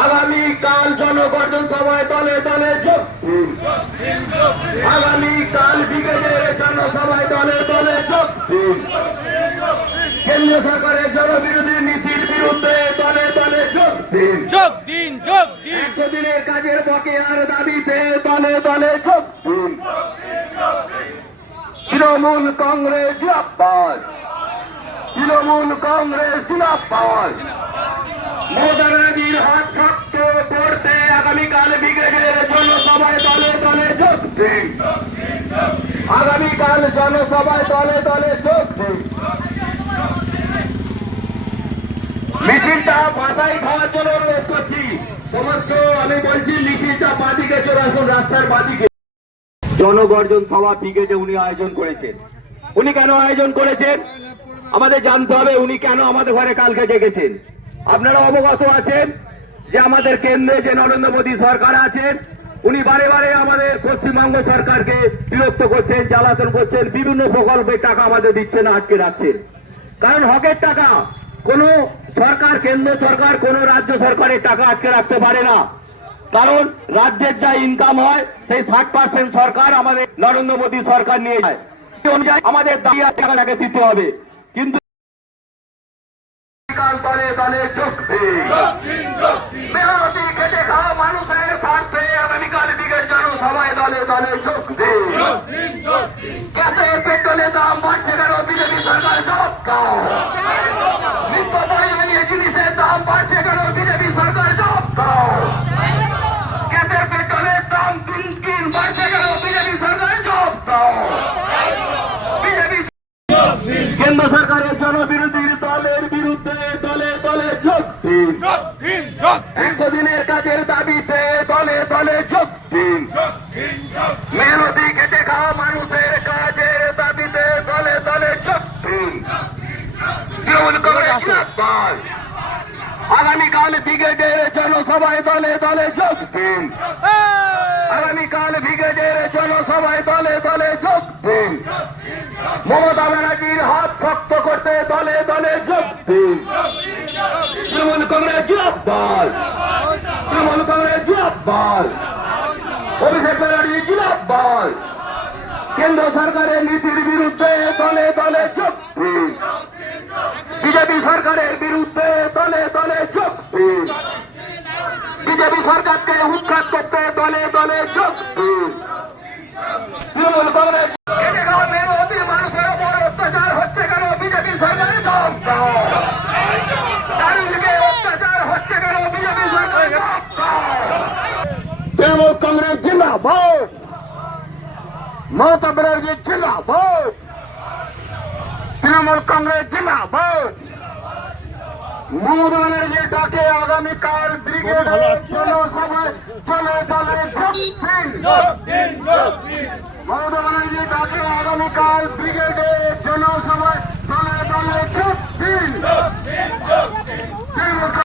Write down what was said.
আগামীকাল জনগর্জন সভায় দলে দলে যোগ দিন। আগামীকাল ব্রিগেডের জনসভায় দলে দলে যোগ দিন। কেন্দ্রীয় সরকারের জনবিরোধী নীতির বিরুদ্ধে দলে দলে যোগ দিন। যোগ দিন, যোগ দিন। 100 দিনের কাজের বকেয়ার দাবিতে দলে দলে যোগ দিন। তৃণমূল কংগ্রেস জিন্দাবাদ। তৃণমূল কংগ্রেস জিন্দাবাদ। মমতা ব্যানার্জির হাত শক্ত করতে আগামীকাল ব্রিগেডের জনসভায় দলে দলে যোগ দিন। আগামীকাল জনসভায় দলে দলে যোগ দিন। মিছিলটা বাসায় খাওয়ার জন্য অনুরোধ করছি। সমস্ত আমি বলছি মিছিলটা বাদিকে চলে আসুন, রাস্তার বাদিকে। জনগর্জন সভা ব্রিগেডে উনি আয়োজন করেছেন। উনি কেন আয়োজন করেছেন আমাদের জানতে হবে। উনি কেন আমাদের ঘরে কালকে জেগেছেন। আপনারা অবগত আছেন যে আমাদের কেন্দ্রে যে নরেন্দ্র মোদী সরকার আছেন, উনি বারে বারে আমাদের পশ্চিমবঙ্গ সরকারকে বিরক্ত করছেন, জ্বালাতন করছেন, বিভিন্ন প্রকল্পের টাকা আমাদের দিচ্ছেন, আটকে রাখছেন। কারণ হকের টাকা কোন সরকার, কেন্দ্র সরকার কোন রাজ্য সরকারের টাকা আটকে রাখতে পারে না। কারণ রাজ্যের যা ইনকাম হয় সেই 60% সরকার আমাদের নরেন্দ্র মোদী সরকার নিয়ে যায়। সেই অনুযায়ী আমাদের টাকাটাকে দিতে হবে। কিন্তু দলে দলে যোগ দিন। মেহনতি খেটে খাওয়া মানুষের স্বার্থে আগামীকাল ব্রিগেড জনসভায় দলে দলে যোগ দিন। গ্যাসের পেট্রোলের দাম বাড়ছে কেন? বিজেপি সরকার জবাব দাও। নিত্য প্রয়োজনীয় জিনিসের দাম বাড়ছে কেন? বিজেপি সরকার জবাব দাও। গ্যাসের পেট্রোলের দাম দিন বাড়ছে কেন? বিজেপি সরকার জবাব দাও। বিজেপি কেন্দ্র সরকারের জনবিরোধী দলের বিরুদ্ধে দলে দলে যোগ দিন। 100 দিনের কাজের দাবিতে দলে দলে যোগ দিন। মেহনতি খেটে খাওয়া মানুষের কাজের দাবিতে দলে দলে যোগ দিন। তৃণমূল কংগ্রেস জিন্দাবাদ। আগামীকাল ব্রিগেডের জনসভায় দলে দলে যোগ দিন। আগামীকাল ব্রিগেডের জনসভায় দলে দলে যোগ দিন। মমতা ব্যানার্জির হাত শক্ত করতে দলে দলে যোগ দিন। তৃণমূল কংগ্রেস জিন্দাবাদ। তৃণমূল কংগ্রেস জিন্দাবাদ। অভিষেক ব্যানার্জি জিন্দাবাদ। কেন্দ্র সরকারের নীতির বিরুদ্ধে দলে দলে যোগ দিন। বিজেপি সরকারের বিরুদ্ধে দলে দলে যোগ দিন। বিজেপি সরকারকে উৎখাত করতে দলে দলে যোগ দিন। তৃণমূল কংগ্রেস মানুষের উপর অত্যাচার হচ্ছে কেন? বিজেপি সরকারের জবাব দাও। চারিদিকে অত্যাচার হচ্ছে কেন? বিজেপি সরকারের জবাব দাও। তৃণমূল কংগ্রেস জিন্দাবাদ। মমতা ব্যানার্জি জিন্দাবাদ। তৃণমূল কংগ্রেস জিন্দাবাদ। মমতা ব্যানার্জির ডাকে আগামীকাল ব্রিগেডের জনসভায় দলে দলে যোগ দিন। মমতা ব্যানার্জির ডাকে আগামীকাল ব্রিগেডের জনসভায় দলে দলে যোগ দিন।